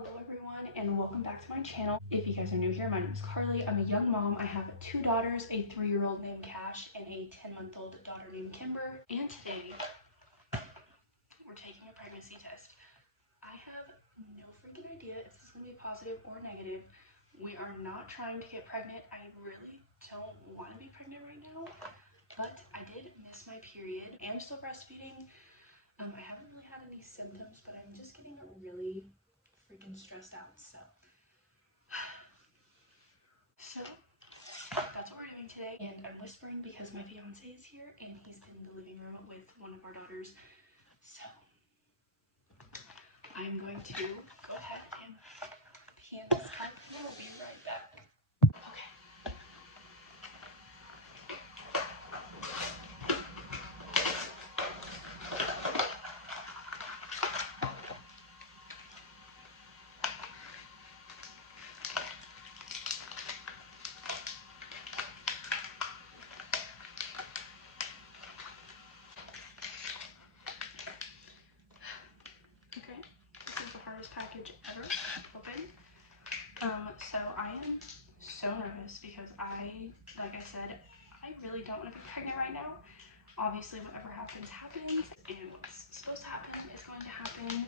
Hello everyone and welcome back to my channel. If you guys are new here, my name is Carly. I'm a young mom. I have 2 daughters, a 3-year-old named Cash and a 10-month-old daughter named Kimber. And today we're taking a pregnancy test. I have no freaking idea if this is going to be positive or negative. We are not trying to get pregnant. I really don't want to be pregnant right now, but I did miss my period. I am still breastfeeding. I haven't really had any symptoms, but I'm just getting really freaking stressed out. So that's what we're doing today. And I'm whispering because my fiance is here and he's in the living room with one of our daughters. So I'm going to go ahead and pee in this cup. We'll be right back. Okay. Okay, this is the hardest package ever opened. So I am so nervous because like I said, I really don't want to be pregnant right now. Obviously, whatever happens, happens, and what's supposed to happen is going to happen.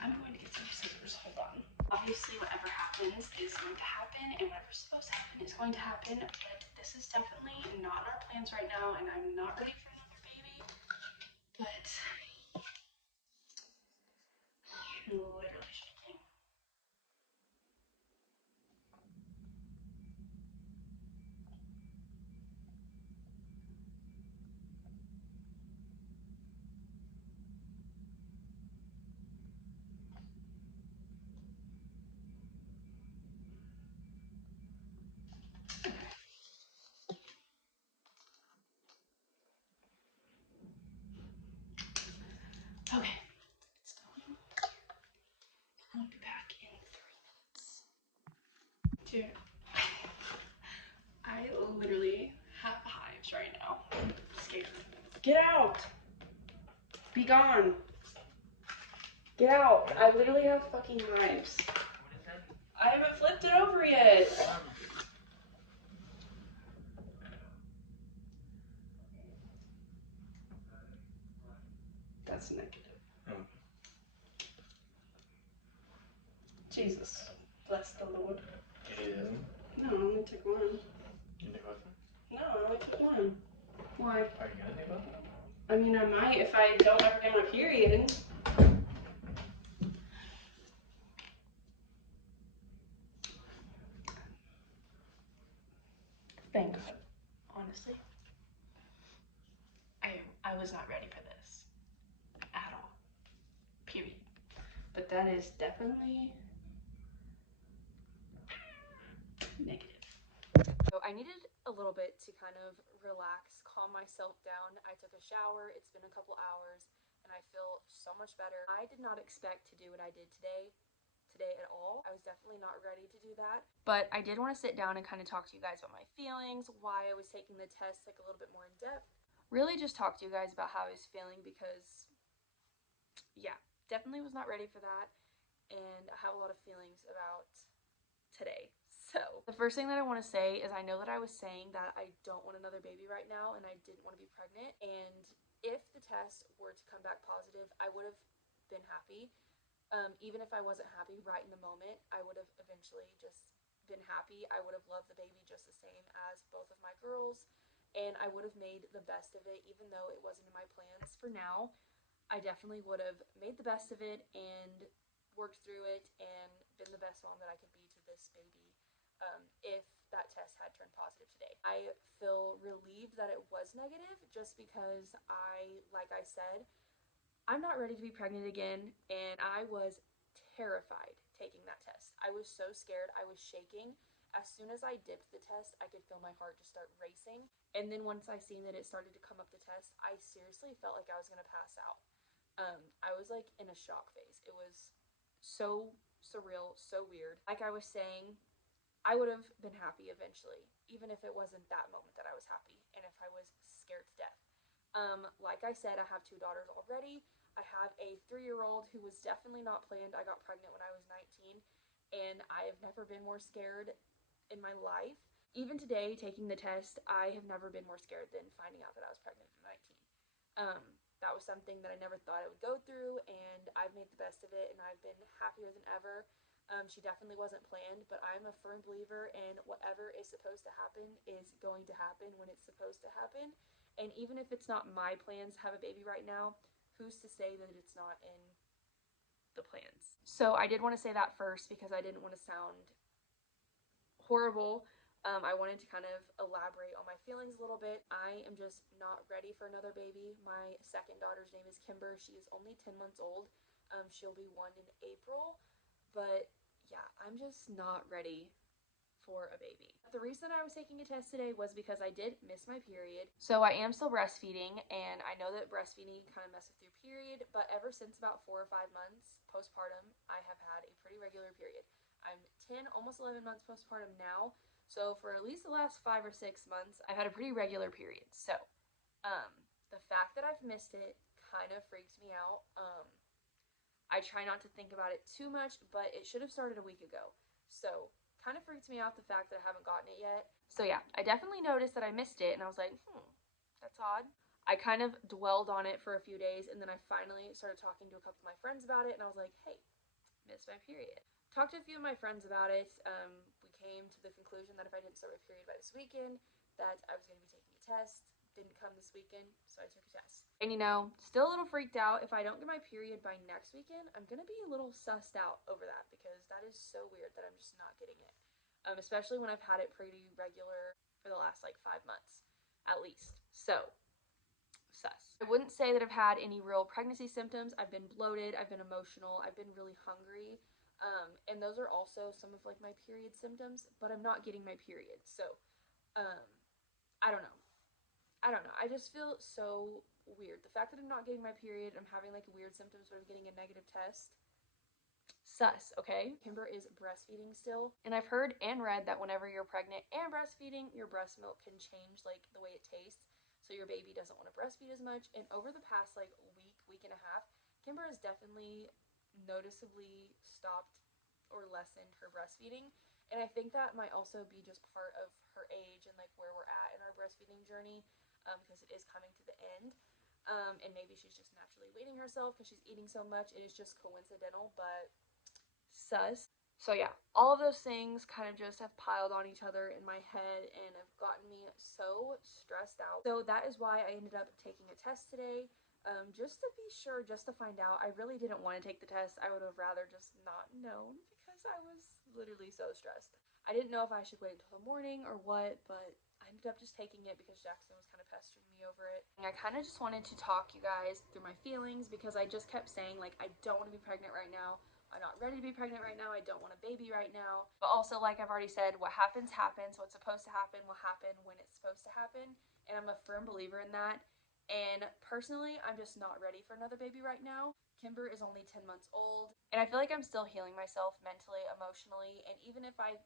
I'm going to get some scissors, hold on. Obviously, whatever happens is going to happen, and whatever's supposed to happen is going to happen, but this is definitely not in our plans right now, and I'm not ready for another baby, but literally shaking. Okay, it's going. I'll be back in 3 minutes. Dude, I literally have hives right now. I'm scared. Get out! Be gone! Get out! I literally have fucking hives. I haven't flipped it over yet. That's negative. Oh. Jesus, bless the Lord. Yeah. No, I only took one. You took both? No, I only took one. Why? Are you gonna take both? I mean, I might if I don't ever get my period. Thank God. Honestly, I was not ready for this at all. Period. But that is definitely negative. So I needed a little bit to kind of relax, calm myself down. I took a shower. It's been a couple hours and I feel so much better. I did not expect to do what I did today at all. I was definitely not ready to do that. But I did want to sit down and kind of talk to you guys about my feelings, why I was taking the test like a little bit more in depth. Really just talk to you guys about how I was feeling because, yeah, definitely was not ready for that. And I have a lot of feelings about today. So the first thing that I want to say is I know that I was saying that I don't want another baby right now and I didn't want to be pregnant. And if the test were to come back positive, I would have been happy. Even if I wasn't happy right in the moment, I would have eventually just been happy. I would have loved the baby just the same as both of my girls, and I would have made the best of it, even though it wasn't in my plans for now. I definitely would have made the best of it and worked through it and been the best mom that I could be to this baby if that test had turned positive today. I feel relieved that it was negative just because like I said, I'm not ready to be pregnant again, and I was terrified taking that test. I was so scared. I was shaking. As soon as I dipped the test, I could feel my heart just start racing. And then once I seen that it started to come up the test, I seriously felt like I was going to pass out. I was like in a shock phase. It was so surreal, so weird. Like I was saying, I would have been happy eventually, even if it wasn't that moment that I was happy and if I was scared to death. Like I said, I have 2 daughters already. I have a 3-year-old who was definitely not planned. I got pregnant when I was 19, and I have never been more scared in my life. Even today, taking the test, I have never been more scared than finding out that I was pregnant at 19. That was something that I never thought I would go through, and I've made the best of it, and I've been happier than ever. She definitely wasn't planned, but I'm a firm believer in whatever is supposed to happen is going to happen when it's supposed to happen. And even if it's not my plans to have a baby right now, who's to say that it's not in the plans? So I did want to say that first because I didn't want to sound horrible. I wanted to kind of elaborate on my feelings a little bit. I am just not ready for another baby. My second daughter's name is Kimber. She is only 10 months old. She'll be 1 in April. But yeah, I'm just not ready for a baby. The reason I was taking a test today was because I did miss my period. So I am still breastfeeding, and I know that breastfeeding kind of messes with your period, but ever since about 4 or 5 months postpartum, I have had a pretty regular period. I'm 10, almost 11 months postpartum now, so for at least the last 5 or 6 months, I've had a pretty regular period. So, the fact that I've missed it kind of freaks me out. I try not to think about it too much, but it should have started a week ago. So, kind of freaks me out the fact that I haven't gotten it yet. So yeah, I definitely noticed that I missed it, and I was like, that's odd. I kind of dwelled on it for a few days, and then I finally started talking to a couple of my friends about it, and I was like, hey, missed my period. Talked to a few of my friends about it. We came to the conclusion that if I didn't start my period by this weekend, that I was going to be taking a test. Didn't come this weekend, so I took a test. And still a little freaked out. If I don't get my period by next weekend, I'm going to be a little sussed out over that because that is so weird that I'm just not getting it. Especially when I've had it pretty regular for the last like 5 months at least. So, sus. I wouldn't say that I've had any real pregnancy symptoms. I've been bloated, I've been emotional, I've been really hungry. And those are also some of like my period symptoms, but I'm not getting my period. So, I don't know. I just feel so weird. The fact that I'm not getting my period, I'm having like weird symptoms, but I'm getting a negative test. Sus, okay? Kimber is breastfeeding still. And I've heard and read that whenever you're pregnant and breastfeeding, your breast milk can change like the way it tastes. So your baby doesn't want to breastfeed as much. And over the past like week and a half, Kimber has definitely noticeably stopped or lessened her breastfeeding. And I think that might also be just part of her age and like where we're at in our breastfeeding journey, because it is coming to the end. And maybe she's just naturally weaning herself because she's eating so much. It is just coincidental, but sus. So yeah, all of those things kind of just have piled on each other in my head and have gotten me so stressed out. So that is why I ended up taking a test today, just to be sure, just to find out. I really didn't want to take the test. I would have rather just not known because I was literally so stressed. I didn't know if I should wait until the morning or what, but I ended up just taking it because Jackson was kind of pestering me over it. And I kind of just wanted to talk you guys through my feelings because I just kept saying like, I don't want to be pregnant right now. I'm not ready to be pregnant right now. I don't want a baby right now. But also, like I've already said, what happens happens. What's supposed to happen will happen when it's supposed to happen. And I'm a firm believer in that. And personally, I'm just not ready for another baby right now. Kimber is only 10 months old, and I feel like I'm still healing myself mentally, emotionally, and even if I'm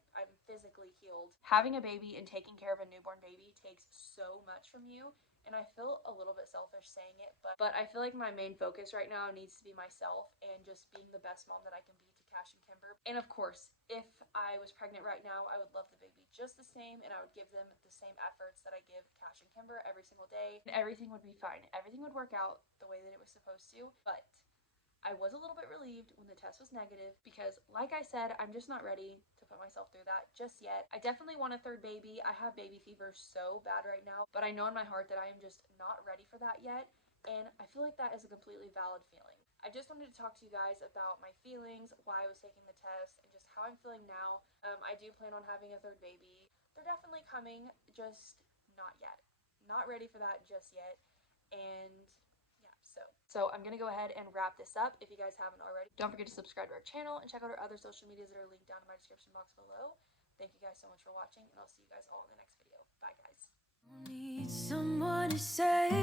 physically healed, having a baby and taking care of a newborn baby takes so much from you, and I feel a little bit selfish saying it, but I feel like my main focus right now needs to be myself and just being the best mom that I can be to Cash and Kimber. And of course, if I was pregnant right now, I would love the baby just the same, and I would give them the same efforts that I give Cash and Kimber every single day, and everything would be fine. Everything would work out the way that it was supposed to, but I was a little bit relieved when the test was negative because, like I said, I'm just not ready to put myself through that just yet. I definitely want a third baby. I have baby fever so bad right now, but I know in my heart that I am just not ready for that yet, and I feel like that is a completely valid feeling. I just wanted to talk to you guys about my feelings, why I was taking the test, and just how I'm feeling now. I do plan on having a third baby. They're definitely coming, just not yet. Not ready for that just yet, and so I'm going to go ahead and wrap this up if you guys haven't already. Don't forget to subscribe to our channel and check out our other social medias that are linked down in my description box below. Thank you guys so much for watching, and I'll see you guys all in the next video. Bye, guys. Need someone to say